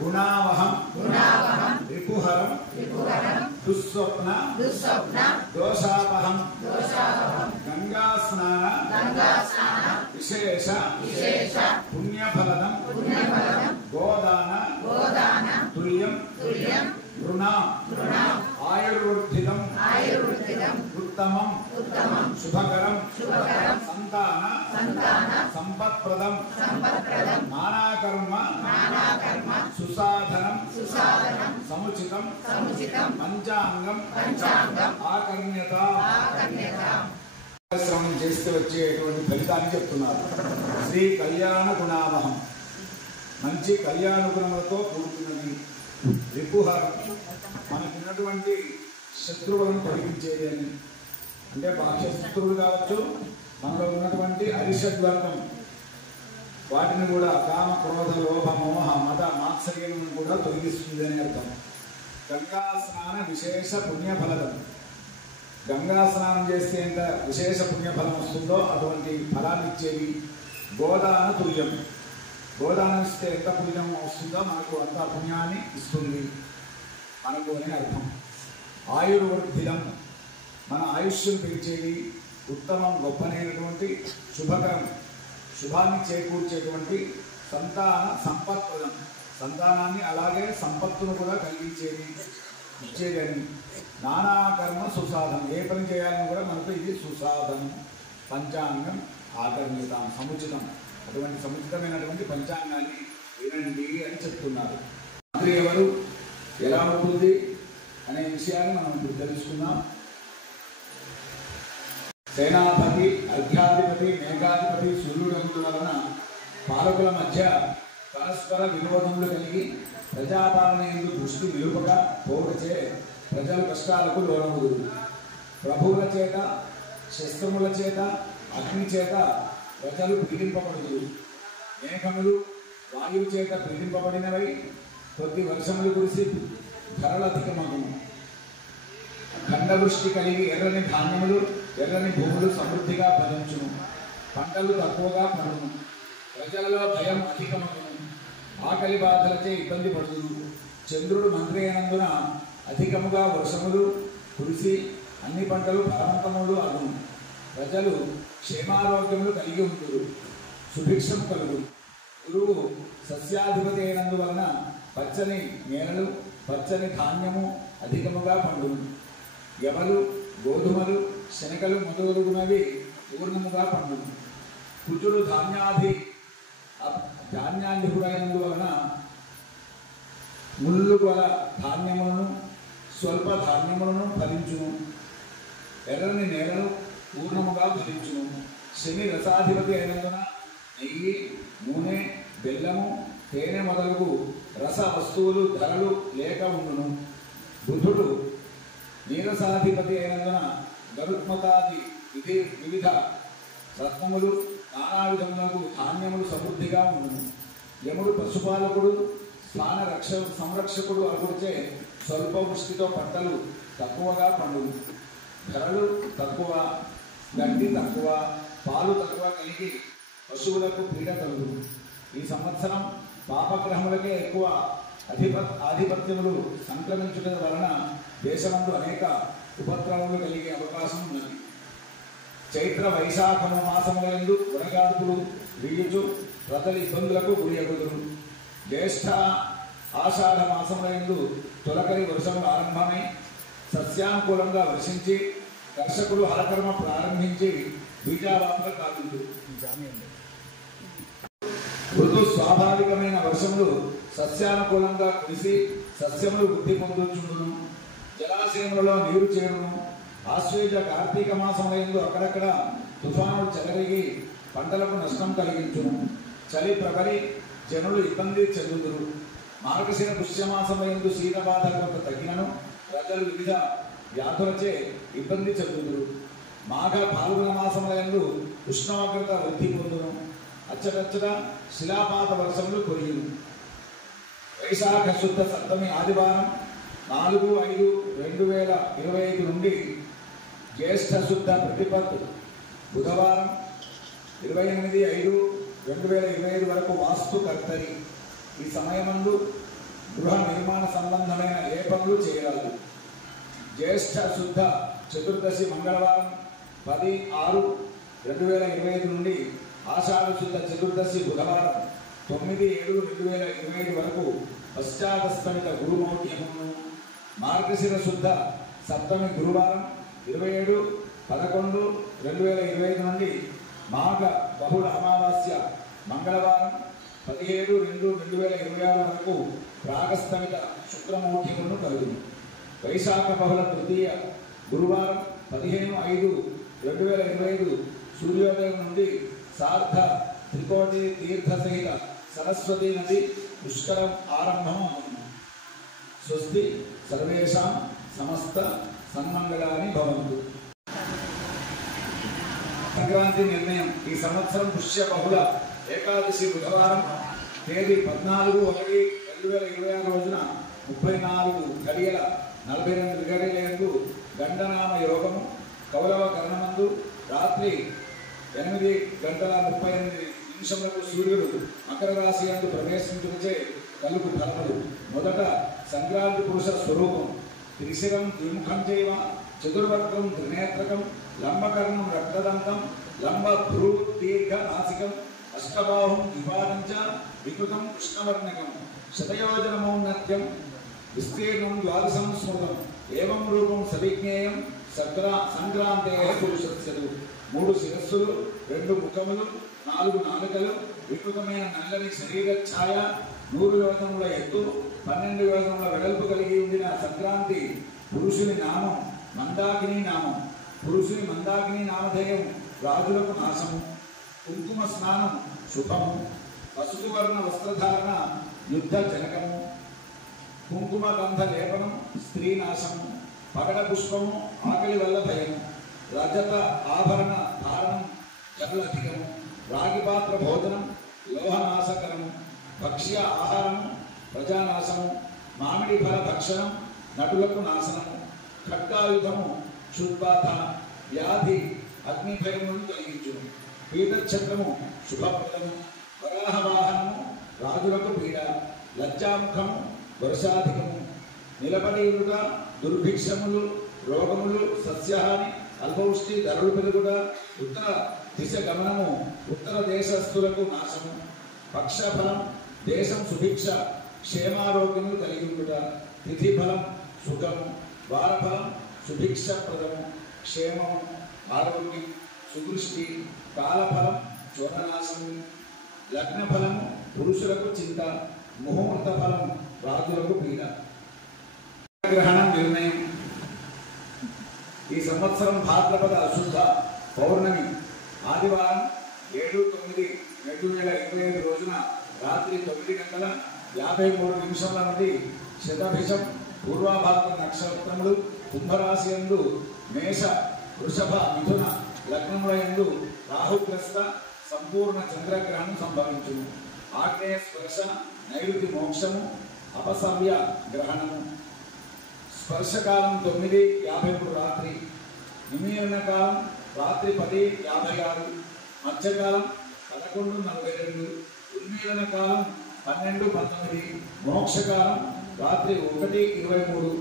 గుణావహం రిపుహరం దుస్వప్న దోషాపహం గంగా స్నాన విశేష పుణ్యఫలదం గోదాన తుల్యం రుణాం ఆయుర్వర్ధితం ఉత్తమం శుభకరం సంతాన సంపత్ప్రదం నానాకర్మ సుసాధనం సముచితం పంచాంగం ఆకర్ణ్యత శ్రవణం చేస్తే వచ్చేటువంటి ఫలితాన్ని చెప్తున్నారు. శ్రీ కళ్యాణ గుణావహం, మంచి కళ్యాణ గుణములతో కూడుకున్నది. రిపుహరం, మనకున్నటువంటి శత్రువులను తొలగించేది అని, అంటే బాహ్య శత్రువులు కావచ్చు, మనలో ఉన్నటువంటి అరిషడ్వర్గం వాటిని కూడా కామ క్రోధ లోభ మోహ మత మాత్సర్యములను కూడా తొలగిస్తుంది అని అర్థం. గంగా స్నాన విశేష పుణ్యఫలదం, గంగా స్నానం చేస్తే ఎంత విశేష పుణ్యఫలం వస్తుందో అటువంటి ఫలాన్ని ఇచ్చేవి. గోదాన తుల్యం, గోదానం ఇస్తే ఎంత పుణ్యం వస్తుందో మనకు అంత పుణ్యాన్ని ఇస్తుంది మనకు అని అర్థం. ఆయుర్వర్ధితం, మన ఆయుష్యం పెంచేది. ఉత్తమం, గొప్పనైనటువంటి. శుభకరం, శుభాన్ని చేకూర్చేటువంటి. సంతాన సంపత్ప్రదం, సంతానాన్ని అలాగే సంపత్తును కూడా కలిగించేది, ఇచ్చేది అని. నానాకర్మ సుసాధనం, ఏ పని చేయాలని కూడా మనకు ఇది సుసాధనం. పంచాంగం ఆకర్ణితం, సముచితం, అటువంటి సముచితమైనటువంటి పంచాంగాన్ని వినండి అని చెప్తున్నారు. అది ఎవరు, ఎలా ఉంటుంది అనే విషయాన్ని మనం ఇప్పుడు తెలుసుకుందాం. సేనాపతి, అర్ఘ్యాధిపతి, మేఘాధిపతి సూర్యుడు వలన పాలకుల మధ్య పరస్పర విరోధములు కలిగి ప్రజాపాలన ఎందు దృష్టి నిలుపక పోవటచే ప్రజలు కష్టాలకు లోనవుదురు. ప్రభువుల చేత, శస్త్రముల చేత, అగ్ని చేత ప్రజలు పీడింపబడుదురు. మేఘములు వాయువు చేత పీడింపబడినవై కొద్ది వర్షములు కురిసి ధరలు అధికమగును. ఖండవృష్టి కలిగి ఎర్రని ధాన్యములు, ఎర్రని భూములు సమృద్ధిగా ఫలించును. పంటలు తక్కువగా పండును. ప్రజలలో భయం అధికమగును. ఆకలి బాధలచే ఇబ్బంది పడుదురు. చంద్రుడు మంత్రి అయినందున అధికముగా వర్షములు కురిసి అన్ని పంటలు ఫలవంతములు అగును. ప్రజలు క్షేమారోగ్యములు కలిగి ఉంటురు. సుభిక్షం కలుగు. గురువు సస్యాధిపతి అయినందువలన పచ్చని నేలలు, పచ్చని ధాన్యము అధికముగా పండును. ఎవలు, గోధుమలు, శనగలు మొదలుగునవి పూర్ణముగా పండును. కుజుడు ధాన్యాధిపుడైనందువలన ముళ్ళు గల ధాన్యములను, స్వల్ప ధాన్యములను ఫలించును. ఎర్రని నేలను పూర్ణముగా ఫలించును. శని రసాధిపతి అయినందున నెయ్యి, నూనె, బెల్లము, తేనె మొదలగు రస వస్తువులు ధరలు లేక ఉండును. బుధుడు నీరసాధిపతి అయినందున గరుత్మతాది వివిధ రత్నములు, నానా విధములకు ధాన్యములు సమృద్ధిగా ఉండును. యముడు పశుపాలకుడు, స్థాన సంరక్షకుడు అగుచే స్వల్ప వృష్టితో పంటలు తక్కువగా పండును. ధరలు తక్కువ, గడ్డి తక్కువ, పాలు తక్కువ కలిగి పశువులకు పీడ కలుగు. ఈ సంవత్సరం పాపగ్రహములకే ఎక్కువ ఆధిపత్యములు సంక్రమించడం వలన దేశమందు అనేక ఉపద్రవములు కలిగే అవకాశం ఉన్నది. చైత్ర వైశాఖము మాసములందు వడగాడుపులు వీయుచు ప్రజల ఇబ్బందులకు గురియగుదురు. జ్యేష్ఠ ఆషాఢ మాసములందు తొలకరి వర్షములు ఆరంభమై సస్యానుకూలంగా వర్షించి దర్శకులు హరకర్మ ప్రారంభించి బీజావాపులు కాదు. ఋతు స్వాభావికమైన వర్షములు సస్యానుకూలంగా కురిసి సస్యములు వృద్ధి పొందుచుండును. జలాశయములలో నీరు చేరును. ఆశ్వేజ కార్తీక మాసములందు అక్కడక్కడ తుఫానులు చెలరేగి పంటలకు నష్టం కలిగించును. చలి ప్రబలి జనులు ఇబ్బంది చెందుదురు. మార్గశిర పుష్యమాసములందు శీతబాధ కొంత తగ్గినను ప్రజలు వివిధ వ్యాధులచే ఇబ్బంది చెందుదురు. మాఘ పాల్గొన మాసములందు ఉష్ణోగ్రత వృద్ధి పొందును. అచ్చటచ్చట శిలాపాత వర్షములు కురియును. వైశాఖ శుద్ధ సప్తమి ఆదివారం 4/5/2025 నుండి జ్యేష్ఠ శుద్ధ ప్రతిపత్ బుధవారం 28/5/2025 వరకు వాస్తు కర్తరి. ఈ సమయమందు గృహ నిర్మాణ సంబంధమైన ఏ పనులు చేయరాదు. జ్యేష్ఠ శుద్ధ చతుర్దశి మంగళవారం 10/6/2025 నుండి ఆషాఢ శుద్ధ చతుర్దశి బుధవారం 9/7/2025 వరకు పశ్చాదస్తమిత గురుమౌఢ్యమును, మార్గశిర శుద్ధ సప్తమి గురువారం 27/11/2025 నుండి మాఘ బహుళ అమావాస్య మంగళవారం 17/2/2026 వరకు ప్రాగస్తమిత శుక్రమౌఢ్యమును కలుగును. వైశాఖ బహుళ తృతీయ గురువారం 15/5/2025 సూర్యోదయం నుండి సార్ధ త్రికోటి తీర్థ సహిత సరస్వతీ నది పుష్కరం ఆరంభం అవుతుంది. స్వస్తి సర్వేషాం సమస్త సన్మంగళాని భవంతు. సంక్రాంతి నిర్ణయం. ఈ సంవత్సరం పుష్య బహుళ ఏకాదశి బుధవారం తేదీ 14/1/2026 రోజున 34:42 గండనామ యోగము కౌలవ కర్ణమందు రాత్రి 8:38 సూర్యుడు మకర రాశి యందు ప్రవేశించుచే కలుగు ఫలములు. మొదట సంక్రాంతి పురుష స్వరూపం. త్రిశిరం ద్విముఖం చైవ చతుర్వర్గం త్రినేత్రకం లంబకర్ణం రక్తదంతం లంబ భ్రూ దీర్ఘ నాసికం అష్టబాహుం ద్విపాదం చ వికృతం కృష్ణవర్ణకం శతయోజనమౌన్నత్యం విస్తీర్ణం 12 స్మృతం ఏవం రూపం సవిజ్ఞేయం సంక్రాంతే పురుషస్యదు. 3 శిరస్సులు, 2 ముఖములు, 4 నాలుకలు, వికృతమైన నల్లని శరీర ఛాయ, 100 యోజనముల ఎత్తు, 12 యోజనముల వెడల్పు కలిగి ఉండిన సంక్రాంతి పురుషుని నామం మందాకిని నామం. పురుషుని మందాకిని నామధేయం రాజులకు నాశము. కుంకుమ స్నానం శుభము. పసుపు వర్ణ వస్త్రధారణ యుద్ధ జనకము. కుంకుమ గంధ లేపనం స్త్రీ నాశము. పగడ పుష్పము ఆకలి వల్ల భయము. రజత ఆభరణ ధారణం జలధికము. రాగి పాత్ర భోజనం లోహనాశకరము. భక్ష్య ఆహారము ప్రజానాశము. మామిడి ఫల భక్షణం నటులకు నాశనము. ఖడ్గాయుధము క్షుద్బాధ వ్యాధి అగ్నిభయములను కలిగించును. పీతఛత్రము శుభప్రదము. వరాహ వాహనము రాజులకు పీడ. లజ్జాముఖము వర్షాధికము. నిలబడి ఉండుట దుర్భిక్షములు రోగములు సస్యహాని అల్పౌష్టి ధరలు పెరుగుట. ఉత్తర దిశ గమనము ఉత్తర దేశస్థులకు నాశము. పక్షఫలం దేశం సుభిక్ష క్షేమారోగ్యములు కలిగి ఉండుట. తిథి ఫలం సుఖము. వారఫలం సుభిక్షప్రదము క్షేమము ఆరోగ్యం సుదృష్టి. కాలఫలం చోరనాశము. లగ్నఫలము పురుషులకు చింత. ముహూర్త ఫలం రాజులకు పీడ. గ్రహణం నిర్ణయం. ఈ సంవత్సరం భాద్రపద అశుద్ధ పౌర్ణమి ఆదివారం 7/9/2025 రోజున రాత్రి 9:53 నుండి శతభిషం పూర్వాభాద్ర నక్షత్రములు కుంభరాశి యందు మేష వృషభ మిథున లగ్నముల యందు రాహుగ్రస్త సంపూర్ణ చంద్రగ్రహణం సంభవించును. ఆగ్నేయ స్పర్శ నైరుతి మోక్షము అపసవ్య గ్రహణము. స్పర్శకాలం 9:53 రాత్రి. నిమీలన కాలం రాత్రి 10:56. మధ్యకాలం 11:42. ఉన్మీలన కాలం 12:19. మోక్షకాలం రాత్రి 1:23.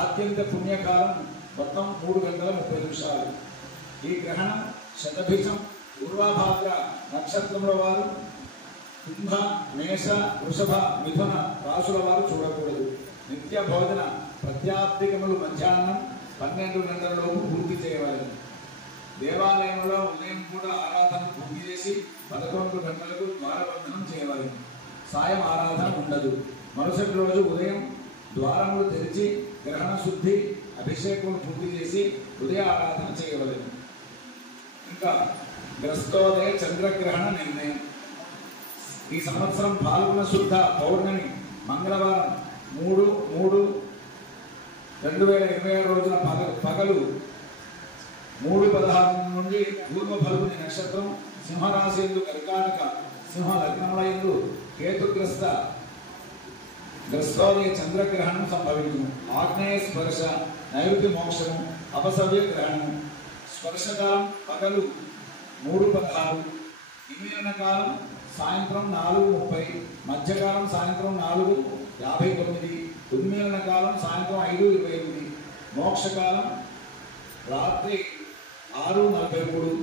ఆద్యంత పుణ్యకాలం మొత్తం 3:30 ఈ గ్రహణం శతభిషం పూర్వాభాద్ర నక్షత్రముల వారు కుంభ మేష వృషభ మిథున రాశుల వారు చూడకూడదు. నిత్య భోజన ప్రత్యాప్తికములు మధ్యాహ్నం 12 గంటలలోపు పూర్తి చేయవాలి. దేవాలయంలో ఉదయం కూడా ఆరాధన పూర్తి చేసి 11 గంటలకు ద్వారబంధనం చేయవాలి. సాయం ఆరాధన ఉండదు. మరుసటి రోజు ఉదయం ద్వారములు తెరిచి గ్రహణ శుద్ధి అభిషేకం పూర్తి చేసి ఉదయ ఆరాధన చేయవలెను. ఇంకా గ్రస్తోదయ చంద్రగ్రహణ నిర్ణయం. ఈ సంవత్సరం పాల్గొన శుద్ధ పౌర్ణమి మంగళవారం 3/3/2026 రోజున పగలు 3:16 నుండి పూర్వ ఫల్గుని నక్షత్రం సింహరాశి యందు కర్కాటక సింహ లగ్నముల యందు కేతుగ్రస్త గ్రస్తోదయ చంద్రగ్రహణం సంభవించును. ఆగ్నేయ స్పర్శ నైరుతి మోక్షము అపసవ్య గ్రహణము. స్పర్శకాలం పగలు 3:16. నిమీలన కాలం సాయంత్రం 4:30, మధ్యకాలం సాయంత్రం 4:59, ఉన్మీలన కాలం సాయంత్రం 5:28, మోక్షకాలం రాత్రి 6:43,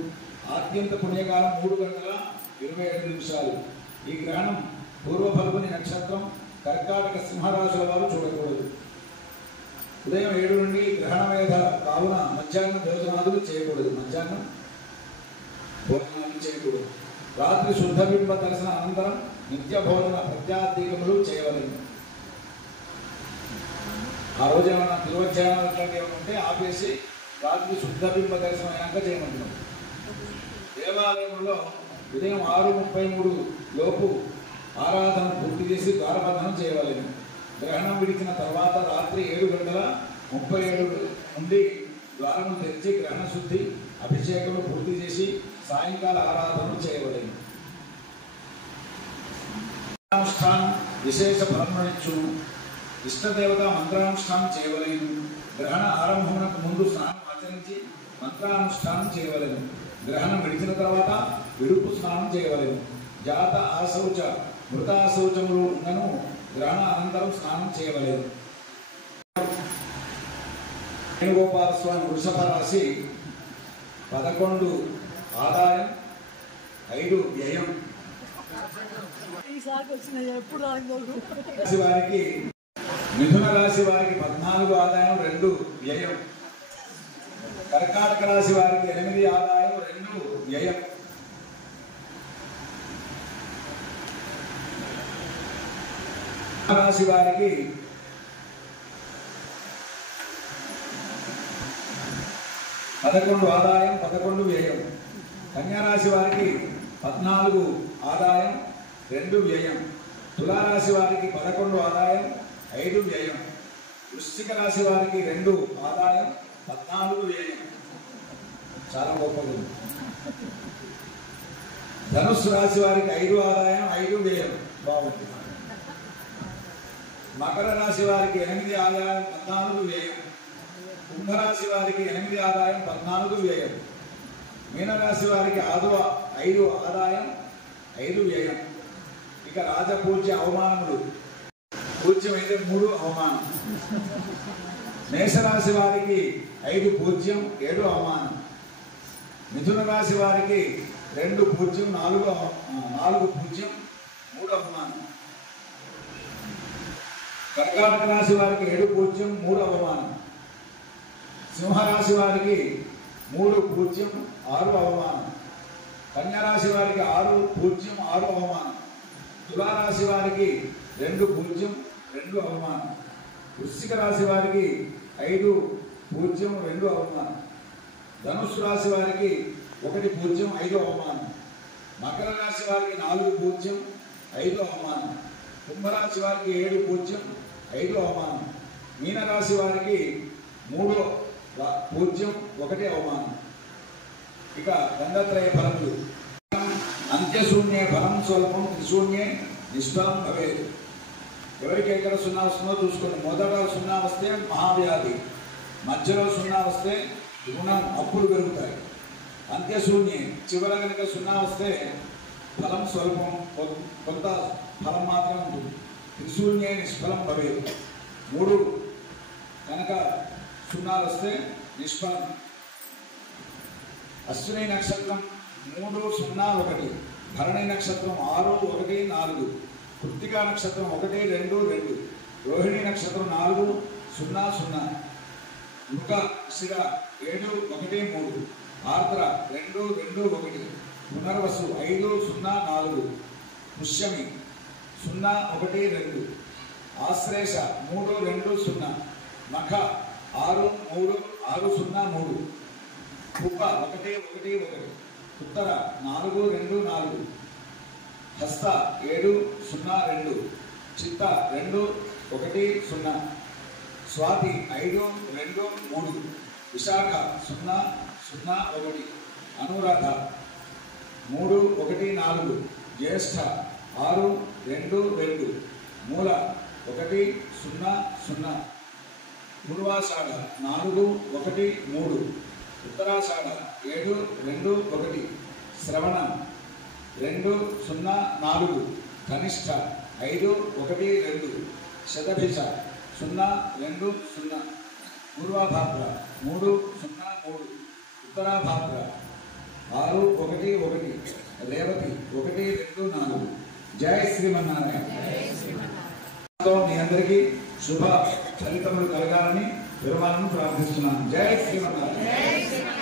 ఆద్యంత పుణ్యకాలం 3:27. ఈ గ్రహణం పూర్వ ఫల్గుని నక్షత్రం కర్కాటక సింహరాశుల వారు చూడకూడదు. ఉదయం 7 నుండి గ్రహణ వేద కావున మధ్యాహ్నం భోజనాదులు చేయకూడదు. రాత్రి శుద్ధ బింబ దర్శన అనంతరం నిత్య భోజన ప్రత్యాధికములు చేయవలెను. ఆ రోజు ఏమైనా తిరువధ్యాయాలు అట్లాంటివి ఏమైనా ఉంటే ఆపేసి రాత్రి శుద్ధ బింబ దర్శనం అయినాక చేయమంటున్నాం. దేవాలయంలో ఉదయం 6:33 లోపు ఆరాధన పూర్తి చేసి ద్వారబంధనం చేయవలెను. గ్రహణం విడిచిన తర్వాత రాత్రి 7:37 నుండి ద్వారము తెరిచి గ్రహణ శుద్ధి అభిషేకం పూర్తి చేసి సాయంకాల ఆరాధనలు చేయవలెను. మంత్రానుష్ఠానం విశేష ఫలమునిచ్చును. ఇష్టదేవత మంత్రానుష్ఠానం చేయవలెను. గ్రహణ ఆరంభమునకు ముందు స్నానం ఆచరించి మంత్రానుష్ఠానం చేయవలెను. గ్రహణం విడిచిన తర్వాత విడుపు స్నానం చేయవలెను. జాత ఆశౌచ మృతాశౌచములు ఉన్నను గ్రహణ అనంతరం స్నానం చేయవలేదు. వేణుగోపాల స్వామి వృషభ రాశి 11 ఆదాయం, 5 వ్యయం. వారికి మిథున రాశి వారికి 14 ఆదాయం, 2 వ్యయం. కర్కాటక రాశి వారికి 8 ఆదాయం, 2 వ్యయం. రాశి వారికి 11 ఆదాయం, 11 వ్యయం. కన్యారాశి వారికి 14 ఆదాయం, 2 వ్యయం. తులారాశి వారికి 11 ఆదాయం, 5 వ్యయం. వృశ్చిక రాశి వారికి 2 ఆదాయం, 14 వ్యయం. చాలా గొప్పది. ధనుస్సు రాశి వారికి 5 ఆదాయం, 5 వ్యయం. బాగుంది. మకర రాశి వారికి 8 ఆదాయం, 14 వ్యయం. కుంభరాశి వారికి 8 ఆదాయం, 14 వ్యయం. మీనరాశి వారికి 5 ఆదాయం, 5 వ్యయం. ఇక రాజపూజ్య అవమానములు. పూజ్యం అయితే 3 అవమానం. మేషరాశి వారికి 5 పూజ్యం, 7 అవమానం. మిథున రాశి వారికి 2 పూజ్యం, 4 పూజ్యం, 3 అవమానం. కర్కాటక రాశి వారికి 7 పూజ్యం, 3 అవమానం. సింహరాశి వారికి 3 పూజ్యం, 6 అవమానం. కన్యారాశి వారికి 6 పూజ్యం, 6 అవమానం. తులారాశి వారికి 2 పూజ్యం, 2 అవమానం. వృశ్చిక రాశి వారికి 5 పూజ్యం, 2 అవమానం. ధనుస్సు రాశి వారికి 1 పూజ్యం, 5 అవమానం. మకర రాశి వారికి 4 పూజ్యం, 5 అవమానం. కుంభరాశి వారికి 7 పూజ్యం, 5 అవమానం. మీనరాశి వారికి 3 పూజ్యం, 1 అవమానం. ఇక గంగత్రయ ఫలములు. అంత్యశూన్య ఫలం స్వల్పం, త్రిశూన్యే నిష్ఫలం భవేది. ఎవరికి ఎక్కడ 0 వస్తుందో చూసుకోండి. మొదట 0 వస్తే మహావ్యాధి, మధ్యలో 0 వస్తే రుణం, అప్పులు పెరుగుతాయి. అంత్యశూన్యే చివర కనుక 0 వస్తే ఫలం స్వల్పం, కొంత ఫలం మాత్రం ఉంటుంది. త్రిశూన్యే నిష్ఫలం భవేది. 3 కనుక 0 వస్తే నిష్ఫలం. అశ్విని నక్షత్రం 3, 0, 1. భరణి నక్షత్రం 6, 1, 4. కృత్తికా నక్షత్రం 1, 2, 2. రోహిణి నక్షత్రం 4, 0, 0. మృగ శిర 7, 1, 3. ఆర్ద్ర 2, 2, 1. పునర్వసు 5, 0, 4. పుష్యమి 0, 1, 2. ఆశ్లేష 3, 2, 0. మఖ 6, 3, 6, 0, 3. కుప్ప 1, 1, 1. ఉత్తర 4, 2, 4. హస్త 7, 0, 2. చిత్త 2, 1, 0. స్వాతి 5, 2, 3. విశాఖ 0, 0, 1. అనురాధ 3, 1, 4. జ్యేష్ఠ 6, 2, 2. మూల 1, 0, 0. పూర్వాషాఢ 4, 1, 3. ఉత్తరాషాఢ 7, 2, 1. శ్రవణ 2004 కనిష్ట 512 శతభిష 020 పూర్వభాద్ర 303 ఉత్తరాభాద్ర 611 రేవతి 124 జై శ్రీమన్నారాయణ. మీ అందరికీ శుభ ఫలితములు కలగాలని పెరుమాలను ప్రార్థిస్తున్నాను. జై శ్రీమన్నారాయణ.